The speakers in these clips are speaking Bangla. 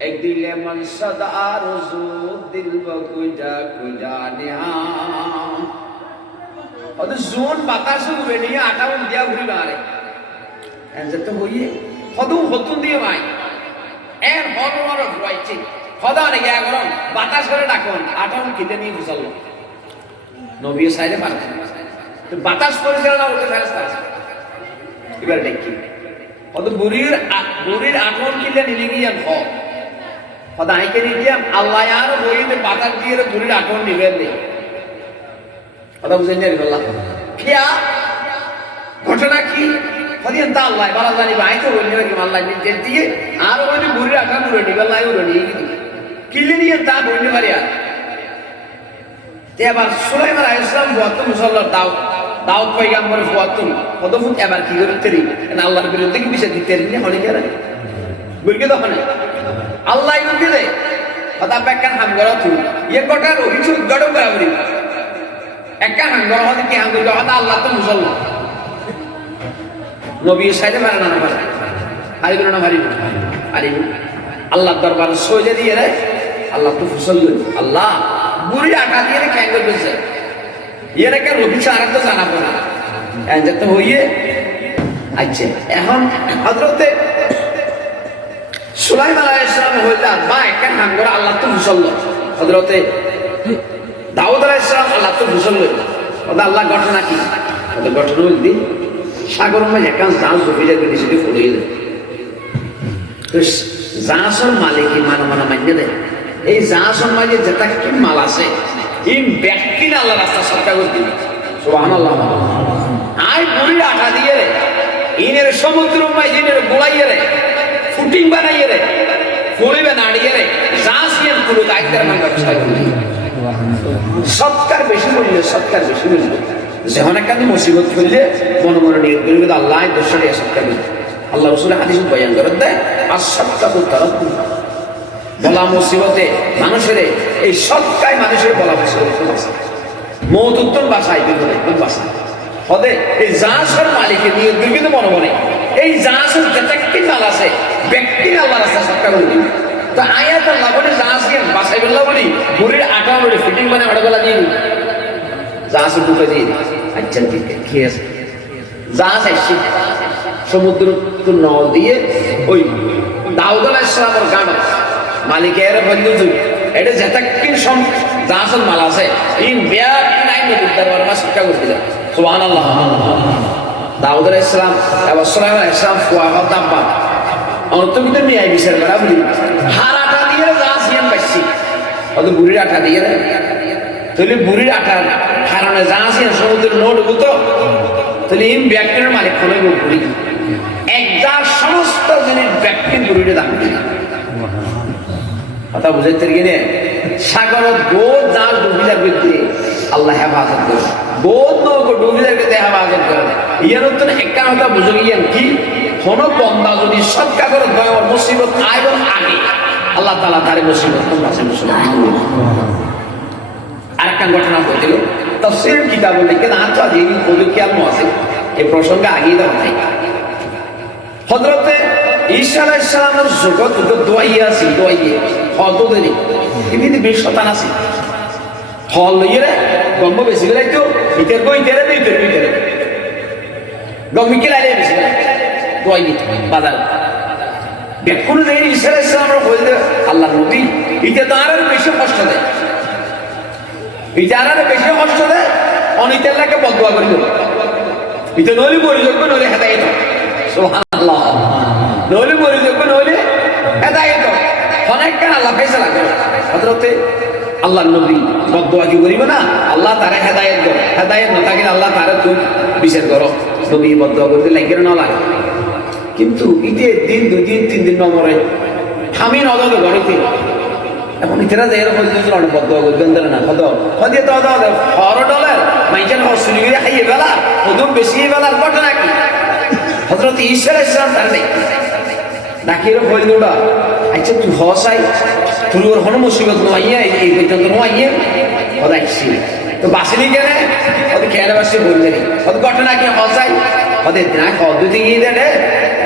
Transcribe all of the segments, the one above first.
এক দিলে মন সদা রজু দিল কুজা কুজা নিহাম অত জোন বাতাস উড়ে নিয়ে আটা দিয়া ঘুরি বাড়ে এনজে তো হইয়ে হদু হতুন দিয়ে ভাই এর হরমর রয়েছে হদা নে গিয়া গরম বাতাস করে ডাকন আটা কিতে নিয়ে বুঝাল নবী সাইরে পারে তো বাতাস পরিচালনা করতে ফেরেশতা আছে এবার দেখি হদ বুড়ির আটন কিলে নিলে গিয়া হ হদা আইকে নিয়ে আল্লাহ আর বইতে বাতাস দিয়ে বুড়ির আটন নিবেন নেই কথা বুঝে নিয়ে বললাম কিয়া ঘটনা কি হদিয়ে তা আল্লাহ বালা জানি ভাই তো বললি কি আল্লাহ নিজে দিয়ে আর ওই বুড়ির আটন উড়ে নিবে আল্লাহ উড়ে নিয়ে কিলে নিয়ে তা বললি পারি আর এবার সুলাইমান আলাইহিস সালাম বর্তমান মুসল্লার দাউদ পয়গম্বরের বর্তমান কতফুট এবার কি করতে রি না আল্লাহর বিরুদ্ধে কি বিষয় দিতে রি হলে কি রে বুঝকে তখন আল্লাহ ইউকে দে কথা ব্যাখ্যান হাম করা তুই ইয়ে কটার অভিযোগ গড় করাবি একটা হাম করা হতে কি হাম করা হতে আল্লাহ তো মুসল্লা নবী সাইডে মারা না মারা হারিব না হারিব হারিব আল্লাহ দরবার সজে দিয়ে রে আল্লাহ তো ফুসল আল্লাহ বুড়ি আটা দিয়ে ক্যাঙ্গল বলছে এর একটা রবিছে আর একটা জানাবো না যাতে হইয়ে আচ্ছা এখন হজরতে সুলাইমান আলাইহিস সালাম হইলা বা একটা হাম করে আল্লাহ তো ফুসল হজরতে দাউদ আলাইহিস সালাম আল্লাহ তো ফুসল ওটা আল্লাহ ঘটনা কি ওটা ঘটনা বলতে সাগর মাঝে একটা জাহাজ ডুবে যাবে সেটি পড়ে যায় তো জাহাজের মালিক মানা মান্য দেয় এই জাহাজের মাঝে যেটা কি মাল আছে এই ব্যক্তির আল্লাহ রাস্তা সরকার করে দিবে সুবহানাল্লাহ আই বুড়ি আটা দিয়ে রে ইনের সমুদ্র মাঝে ইনের গোলাইয়ে রে ফুটিং বানাইয়ে রে ফুলিবে নাড়িয়ে রে জাহাজ নিয়ে পুরো দায়িত্বের মান ব্যবস্থা করে সৎকার বেশি বললে সৎকার বেশি বললে যখন একটা মুসিবত করলে মনে মনে নিয়ে করবে আল্লাহ দোষরে সৎকার করবে আল্লাহ রাসূল হাদিস বয়ান করে দেয় আর সৎকার তারাক্কু বলা মুসিবতে মানুষের এই সৎকায় মানুষের বলা মুসিবত আছে মৌত উত্তম বাসায় বিপদ একদম বাসায় হদে এই জাহাজের মালিকের নিয়ে দুর্গিত মনে মনে এই জাহাজের যেটাকে মাল আছে ব্যক্তির আল্লাহ রাস্তা সৎকার করে দিবে তো আয়াত আল্লাহ বলে জাহাজ নিয়ে বাসায় বেলা বলি বুড়ির আটা বলে ফিটিং মানে আড়বেলা দিয়ে জাহাজের ঢুকে দিয়ে আচ্ছা কি আছে জাহাজ আসছে সমুদ্র নল দিয়ে ওই দাউদ আলাইহিস সালামের গান মালিকের বন্ধু এটা যেটাকিন জাহাজের মাল আছে ইন বিয়ার নাই নবীর দরবার মা সৎকার করে দিলেন সুবহানাল্লাহ দাউদ আলাইহিস সালাম এবং সুলাইমান আলাইহিস সালাম ফুয়াহা দাব্বা অন্তর্গত নিয়ে বিচার করা বলি হারাটা দিয়ে জাহাজ ইয়ান বাইছি অত বুড়ির আটা দিয়ে তাহলে বুড়ির আটা হারানো জাহাজ ইয়ান সমুদ্রের নোট হতো তাহলে ইন ব্যক্তির মালিক হলো বুড়ি একদার সমস্ত জিনিস ব্যক্তির বুড়ির দাম দিল কথা বুঝাইতে গেলে সাগরত বোধ জাল ডুবিলার বিরুদ্ধে আল্লাহ হেফাজত করে বোধ নৌকো ডুবিলার বিরুদ্ধে হেফাজত করে ইয়ার তো একটা কথা বুঝে গিয়েন কি কোনো বন্দা যদি সৎকার দয়া মুসিবত আয়োজন আগে আল্লাহ তাআলা তার মুসিবত বাঁচান আরেকটা ঘটনা ঘটেছিল তাফসীর কিতাবে লিখে না তো আজ এই পরিকিয়াল আছে এই প্রসঙ্গে আগেই দেওয়া হয় হযরতে ঈসা আলাইহিস সালামের জগৎ দোয়াইয়া আছে দোয়াইয়ে হল তো দেরি এমনি বেশ শতান আছে হল লইয়ে গম্ব বেশি গেলে তো ভিতর বই তেরে দিতে ভিতরে গম্বিকে লাইলে বেশি দোয়াইয়ে বাজার দেখুন যে ঈসা আলাইহিস সালামের বলতে আল্লাহ নবী এটা তো আরো বেশি কষ্ট দেয় এটা আরো বেশি কষ্ট দেয় অনিতের লাগে বদুয়া করি এটা নলি পরিযোগ্য নলি হেদায়েত সুবহানাল্লাহ নলি পরিযোগ্য নলি হেদায়েত অনেক কেন আল্লাহ ফয়সালা করে হযরতে আল্লাহর নবী বদুয়া কি করিব না আল্লাহ তারে হেদায়েত করে হেদায়েত না থাকলে আল্লাহ তারে তুই বিচার করো নবী বদুয়া করতে লাগে না লাগে কিন্তু ইতে দিন দুই দিন তিন দিন নম্বরে থামি নদলে গড়িতে এখন ইতেরা যে এরকম অনেক বদুয়া করবেন না কত হদিয়ে তো $100 মাইকেল হসুলি করে খাইয়ে বেলা কদম বেশি বেলার ঘটনা কি হযরত ঈসা আলাইহিস সালাম তার নেই ডাকিরও বলল ওরা আচ্ছা তুই হসাই তুই ওর কোনো মুসিবত নয় এই পর্যন্ত নয় ওরা আসছি তো বাসিনি কেন ওদের খেয়াল বাসে বললেন ওদের ঘটনা কি হসাই ওদের না দুই দিন ঈদ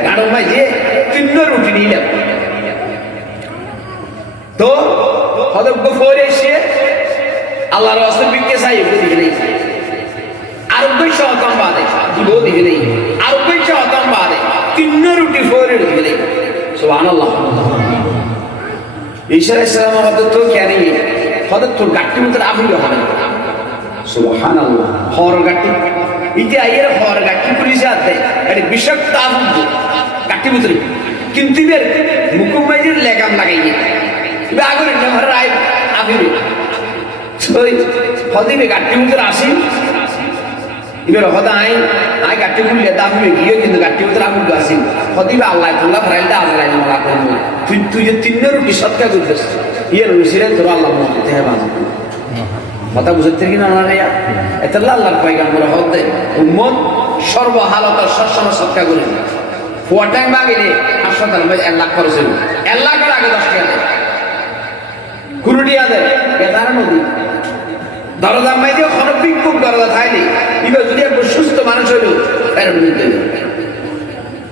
গাড়ো মাঝে 3 রুটি নিলাম তো হদব্য ফোর এসে আল্লাহর রাস্তায় বিক্কে চাই দিকে নেই আর বেশি হতাম বাদে দিব দিকে নেই আর বেশি হতাম বাদে 3 রুটি ফোরের দিকে নেই সুবহানাল্লাহ ঈসা আলাইহিস সালাম হযরত তো কেনি হযরত তোর গাট্টি মত আফিল হবে সুবহানাল্লাহ হর গাট্টি ইতে আইয়ের হর গাট্টি পুলিশ আছে এটা বিষাক্ত আগুন গাট্টি মত কিন্তু বের মুকুমাইজির লেগাম লাগাইয়ে আগুন না ভর রাই আফিল সই হদিবে গাট্টি মত আসি এবার হদা আই গাট্টি খুললে দাফিবে গিয়ে কিন্তু গাট্টি মত আগুন আসি হদিবে আল্লাহ তোলা ফরাইলটা আল্লাহ মালা করব তুই যে 3 রুটি সৎকা করছিস ইয়ের রুসিরে তোর আল্লাহ মতে হবে কথা বুঝতে কি না না এটা আল্লাহর পয়গাম্বর হতে উম্মত সর্বহালত সবসময় সৎকা করে ফোয়া টাইম বাগিলে হাসপাতাল 1 লাখ খরচ হইল 1 লাখের আগে 10 টাকা দেয় কুরুটিয়া দেয় বেদার নদী দরজা মাইতে খরচ বিক্ষোভ দরজা থাইলে এবার যদি একবার সুস্থ মানুষ হইল এর বিরুদ্ধে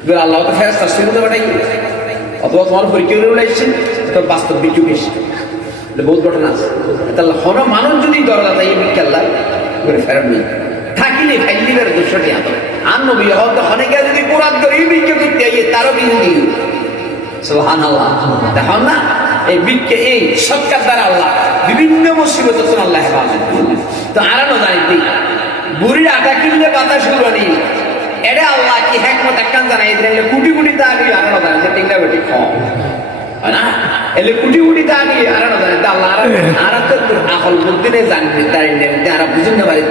এবার আল্লাহ তো ফেরেশতা শুনতে পাঠাই অথবা তোমার পরীক্ষা করে এসেছেন তোর বাস্তব বিক্ষোভ এসেছে বহুত ঘটনা আছে তাহলে হন মানুষ যদি দরজা তাই বিক্ষাল্লাহ করে ফেরত নেই থাকিলে ফাইলিবের 200 টাকা আর নবী হয়তো অনেকে যদি কোরআন করে বিক্ষোভ করতে আইয়ে তারও বিরোধী সুবহানাল্লাহ দেখো না এই বিক্ষে এই সৎকার দ্বারা আল্লাহ বিভিন্ন মুসিবত তো আল্লাহ হেফাজত তো আরানো জানি বুড়ির আটা কিনলে বাতাস গুলো এটা আল্লাহ কি হিকমত একখান জানাই দিলেন কোটি কোটি টাকা আরানো জানি যে তিনটা বেটি কম না এলে কোটি কোটি টাকা দিয়ে আরানো জানি আল্লাহ আর তো আকল বুদ্ধি নেই জানি তাই আর বুঝুন না পারি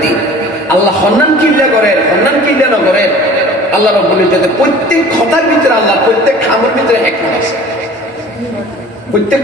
আল্লাহ সম্মান কিল্লা করেন সম্মান কিল্লা না করেন আল্লাহ রব্বুল ইজ্জত প্রত্যেক কথার ভিতরে আল্লাহ প্রত্যেক খামের ভিতরে হিকমত আছে প্রত্যেক